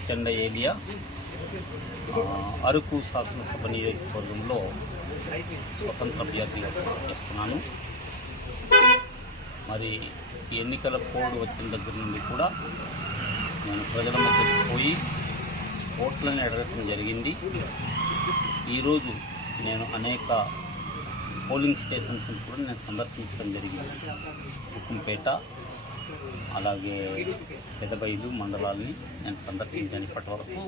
ప్రచండ ఏలియా అరకు శాసనసభ నియోజకవర్గంలో స్వతంత్ర అభ్యర్థిగా చేస్తున్నాను. మరి ఈ ఎన్నికల కోడ్ వచ్చిన దగ్గర నుండి కూడా నేను ప్రజల మధ్యకు పోయి ఓట్లను అడగటం జరిగింది. ఈరోజు నేను అనేక పోలింగ్ స్టేషన్స్ కూడా నేను సందర్శించడం జరిగింది. ఉక్కుంపేట అలాగే పెదబైలు మండలాల్ని నేను సందర్శించాను. ఇప్పటి వరకు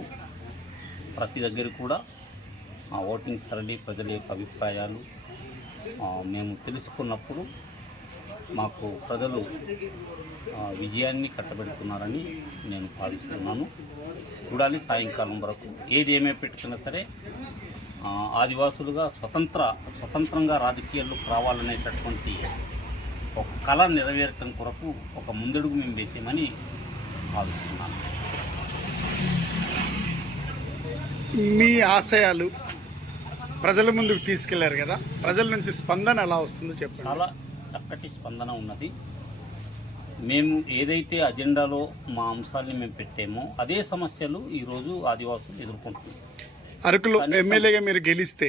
ప్రతి దగ్గర కూడా ఆ ఓటింగ్ సరళి, ప్రజల యొక్క అభిప్రాయాలు మేము తెలుసుకున్నప్పుడు మాకు ప్రజలు విజయాన్ని కట్టబెడుతున్నారని నేను భావిస్తున్నాను. చూడాలి సాయంకాలం వరకు ఏది ఏమైనా సరే ఆదివాసులుగా స్వతంత్రంగా రాజకీయాల్లోకి రావాలనేటటువంటి ఒక కళ నెరవేరటం కొరకు ఒక ముందడుగు మేము వేసామని భావిస్తున్నాను. మీ ఆశయాలు ప్రజల ముందుకు తీసుకెళ్లారు కదా, ప్రజల నుంచి స్పందన ఎలా వస్తుందో చెప్పండి. చాలా చక్కటి స్పందన ఉన్నది. మేము ఏదైతే అజెండాలో మా అంశాలని మేము పెట్టామో అదే సమస్యలు ఈరోజు ఆదివాసులు ఎదుర్కొంటున్నారు. అరకులో ఎమ్మెల్యేగా మీరు గెలిస్తే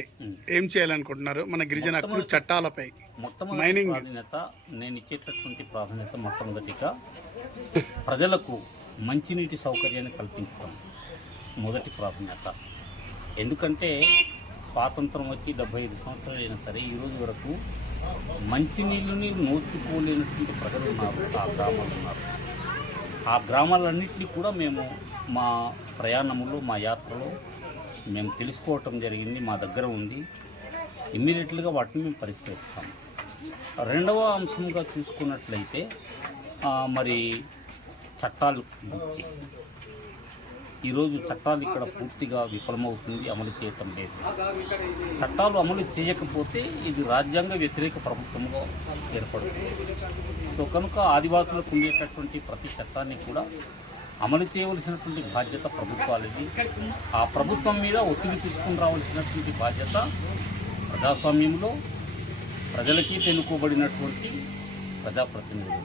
ఏం చేయాలనుకుంటున్నారు? మన గిరిజన హక్కులు చట్టాలపై మొట్టమొదటి ప్రాధాన్యత నేను ఇచ్చేటటువంటి ప్రాధాన్యత మొట్టమొదటిగా ప్రజలకు మంచినీటి సౌకర్యాన్ని కల్పించడం మొదటి ప్రాధాన్యత. ఎందుకంటే స్వాతంత్రం వచ్చి 75 సంవత్సరాలు అయినా సరే ఈరోజు వరకు మంచినీళ్ళని నోచుకోలేనటువంటి ప్రజలు ఉన్నారు. ఆ గ్రామాలు ఉన్నారు. ఆ గ్రామాలన్నింటినీ కూడా మేము మా ప్రయాణంలో, మా యాత్రలో మేము తెలుసుకోవటం జరిగింది. మా దగ్గర ఉంది. ఇమ్మీడియట్గా వాటిని మేము పరిష్కరిస్తాము. రెండవ అంశంగా చూసుకున్నట్లయితే మరి చట్టాలు గురించి ఈరోజు చట్టాలు ఇక్కడ పూర్తిగా విఫలమవుతుంది, అమలు చేయటం లేదు. చట్టాలు అమలు చేయకపోతే ఇది రాజ్యాంగ వ్యతిరేక ప్రభుత్వంగా ఏర్పడుతుంది. సో కనుక ఆదివాసులకు ఉండేటటువంటి ప్రతి చట్టాన్ని కూడా అమలు చేయవలసినటువంటి బాధ్యత ప్రభుత్వాలది. ఆ ప్రభుత్వం మీద ఒత్తిడి తీసుకుని రావాల్సినటువంటి బాధ్యత ప్రజాస్వామ్యంలో ప్రజలకి ఎన్నుకోబడినటువంటి ప్రజాప్రతినిధులు.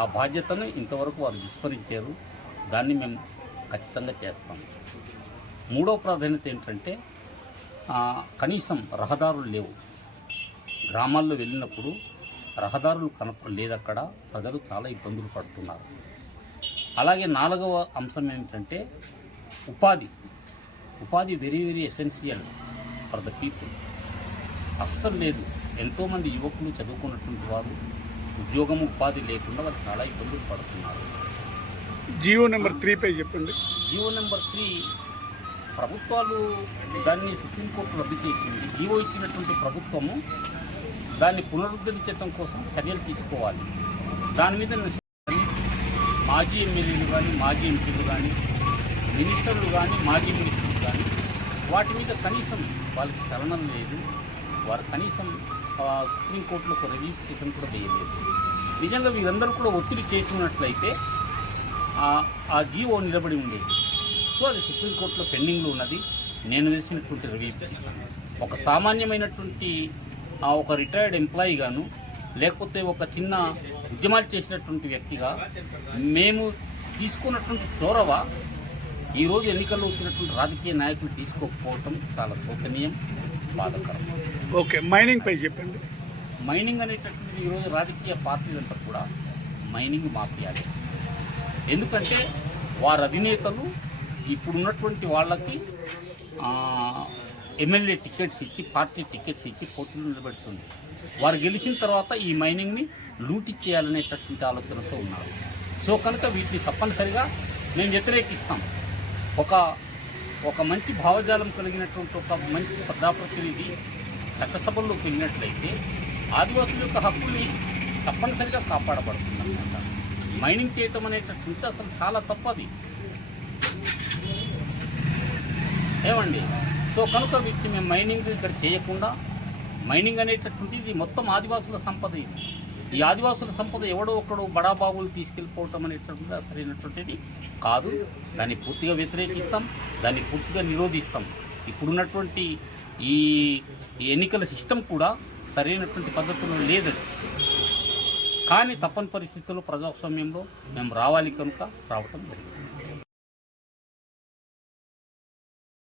ఆ బాధ్యతను ఇంతవరకు వారు విస్మరించారు. దాన్ని మేము ఖచ్చితంగా చేస్తాం. మూడో ప్రాధాన్యత ఏంటంటే కనీసం రహదారులు లేవు. గ్రామాల్లో వెళ్ళినప్పుడు రహదారులు లేదక్కడ ప్రజలు చాలా ఇబ్బందులు పడుతున్నారు. అలాగే నాలుగవ అంశం ఏమిటంటే ఉపాధి very very essential for the people. అస్సలు లేదు. ఎంతోమంది యువకులు చదువుకున్నటువంటి వారు ఉద్యోగం, ఉపాధి లేకుండా వాళ్ళు చాలా ఇబ్బందులు పడుతున్నారు. జీవో నెంబర్ 3 పై చెప్పండి. జీవో నెంబర్ 3 ప్రభుత్వాలు దాన్ని సుప్రీంకోర్టు రద్దు చేసింది. జీవో ఇచ్చినటువంటి ప్రభుత్వము దాన్ని పునరుద్ధరించడం కోసం చర్యలు తీసుకోవాలి. దాని మీద మాజీ ఎమ్మెల్యేలు కానీ, మాజీ ఎంపీలు కానీ, మినిస్టర్లు కానీ, మాజీ మినిస్టర్లు కానీ వాటి మీద కనీసం వాళ్ళకి చలనం లేదు. వారు కనీసం సుప్రీంకోర్టులో ఒక రివ్యూ పిటిషన్ కూడా వేయలేదు. నిజంగా వీరందరూ కూడా ఒత్తిడి చేసినట్లయితే ఆ జీవో నిలబడి ఉండేది. సో అది సుప్రీంకోర్టులో పెండింగ్లో ఉన్నది. నేను వేసినటువంటి రివ్యూ పిటిషన్ ఒక సామాన్యమైనటువంటి ఒక రిటైర్డ్ ఎంప్లాయీ గాను, లేకపోతే ఒక చిన్న ఉద్యమాలు చేసినటువంటి వ్యక్తిగా మేము తీసుకున్నటువంటి చొరవ ఈరోజు ఎన్నికల్లో వచ్చినటువంటి రాజకీయ నాయకులు తీసుకోకపోవటం చాలా శోచనీయం, బాధాకరం. ఓకే, మైనింగ్ పై చెప్పండి. మైనింగ్ అనేటటువంటి ఈరోజు రాజకీయ పార్టీలంతా కూడా మైనింగ్ మాఫియాలే. ఎందుకంటే వారి అధినేతలు ఇప్పుడున్నటువంటి వాళ్ళకి ఎమ్మెల్యే టికెట్స్ ఇచ్చి, పార్టీ టికెట్స్ ఇచ్చి పోటీలు నిలబెడుతుంది. వారు గెలిచిన తర్వాత ఈ మైనింగ్ని లూటి చేయాలనేటటువంటి ఆలోచనతో ఉన్నారు. సో కనుక వీటిని తప్పనిసరిగా మేము వ్యతిరేకిస్తాం. ఒక మంచి భావజాలం కలిగినటువంటి ఒక మంచి ప్రజాప్రతినిధి చట్టసభల్లోకి వెళ్ళినట్లయితే ఆదివాసుల యొక్క హక్కుల్ని తప్పనిసరిగా కాపాడబడుతుందన్నమాట. మైనింగ్ చేయటం అనేటటువంటి అసలు చాలా తప్పది ఏమండి. సో కనుక వీటిని మేము మైనింగ్ ఇక్కడ చేయకుండా, మైనింగ్ అనేటటువంటిది మొత్తం ఆదివాసుల సంపద. ఇది ఈ ఆదివాసుల సంపద ఎవడో ఒకడు బడాబాబులు తీసుకెళ్ళిపోవటం అనేటటువంటి సరైనటువంటిది కాదు. దాన్ని పూర్తిగా వ్యతిరేకిస్తాం, దాన్ని పూర్తిగా నిరోధిస్తాం. ఇప్పుడున్నటువంటి ఈ ఎన్నికల సిస్టమ్ కూడా సరైనటువంటి పద్ధతుల్లో లేదని. కానీ తప్పని పరిస్థితుల్లో ప్రజాస్వామ్యంలో మేము రావాలి కనుక రావటం జరిగింది.